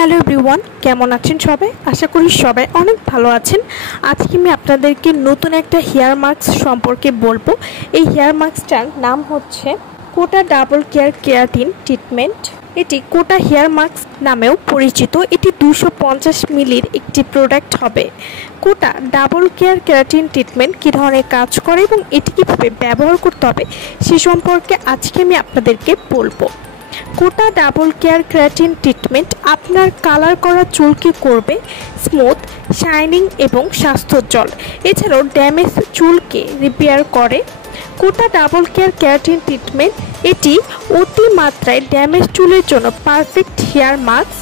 Hello everyone, কেমন আছেন সবাই? আশা করি সবাই অনেক ভালো আছেন। আজকে আমি আপনাদেরকে নতুন একটা হেয়ার মাস্ক সম্পর্কে বলবো। এই হেয়ার মাস্কটার নাম হচ্ছে কোটা ডাবল কেয়ার কেরাটিন ট্রিটমেন্ট। এটি কোটা হেয়ার মাস্ক নামেও পরিচিত। এটি 250 মিলির একটি প্রোডাক্ট হবে। কোটা ডাবল কেয়ার কেরাটিন ট্রিটমেন্ট কী ধরনের কাজ করে এবং এটি কীভাবে ব্যবহার করতে হবে সে সম্পর্কে আজকে আমি আপনাদেরকে বলবো। কোটা ডাবল কেয়ার কেরাটিন ট্রিটমেন্ট আপনার কালার করা চুলকে করবে স্মুথ, শাইনিং এবং স্বাস্থ্যোজ্জ্বল। এছাড়াও ড্যামেজ চুলকে রিপেয়ার করে। কোটা ডাবল কেয়ার কেরাটিন ট্রিটমেন্ট এটি অতিমাত্রায় ড্যামেজ চুলের জন্য পারফেক্ট হেয়ার মাস্ক।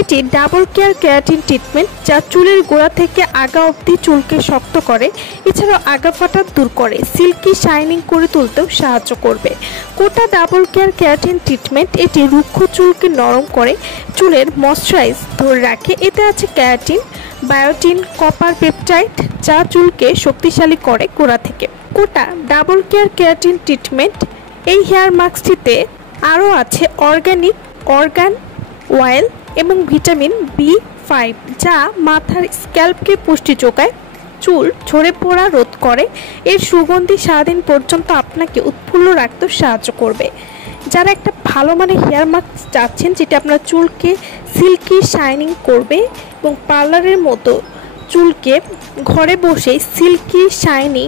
এটি ডাবল কেয়ার কেরাটিন ট্রিটমেন্ট যা চুলের গোড়া থেকে আগা অবধি চুলকে শক্ত করে, এছাড়াও আগা ফাটা দূর করে, সিল্কি শাইনিং করে তুলতেও সাহায্য করবে। কোটা ডাবল কেয়ার কেরাটিন ট্রিটমেন্ট এটি রুক্ষ চুলকে নরম করে, চুলের ময়শ্চারাইজ ধরে রাখে। এতে আছে ক্যারাটিন, বায়োটিন, কপার পেপটাইড যা চুলকে শক্তিশালী করে গোড়া থেকে। কোটা ডাবল কেয়ার কেরাটিন ট্রিটমেন্ট এই হেয়ার মাস্কটিতে আরও আছে অর্গানিক অর্গান অয়েল এবং ভিটামিন B5 যা মাথার স্ক্যাল্পকে পুষ্টি যোগায়, চুল ঝরে পড়া রোধ করে। এর সুগন্ধি সারাদিন পর্যন্ত আপনাকে উৎফুল্ল রাখতে সাহায্য করবে। যারা একটা ভালো মানের হেয়ার মাস্ক চাচ্ছেন যেটা আপনার চুলকে সিল্কি শাইনিং করবে এবং পার্লারের মতো চুলকে ঘরে বসে সিল্কি শাইনিং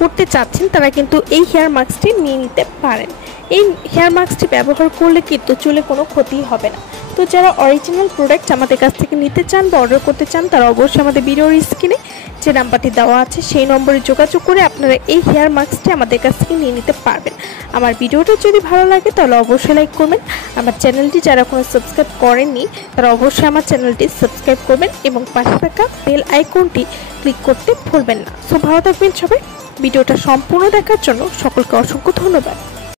করতে চাচ্ছেন, তারা কিন্তু এই হেয়ার মাস্কটি নিয়ে নিতে পারেন। এই হেয়ার মাস্কটি ব্যবহার করলে কিন্তু চুলে কোনো ক্ষতি হবে না। তো যারা অরিজিনাল প্রোডাক্ট আমাদের কাছ থেকে নিতে চান বা অর্ডার করতে চান তারা অবশ্যই আমাদের ভিডিওর স্ক্রিনে যে নাম্বারটি দেওয়া আছে সেই নম্বরে যোগাযোগ করে আপনারা এই হেয়ার মাস্কটি আমাদের কাছ থেকে নিয়ে নিতে পারবেন। আমার ভিডিওটা যদি ভালো লাগে তাহলে অবশ্যই লাইক করবেন। আমার চ্যানেলটি যারা কোনো সাবস্ক্রাইব করেননি তারা অবশ্যই আমার চ্যানেলটি সাবস্ক্রাইব করবেন এবং পাশে থাকা বেল আইকনটি ক্লিক করতে ভুলবেন না। সো ভালো থাকবেন সবাই। ভিডিওটা সম্পূর্ণ দেখার জন্য সকলকে অসংখ্য ধন্যবাদ।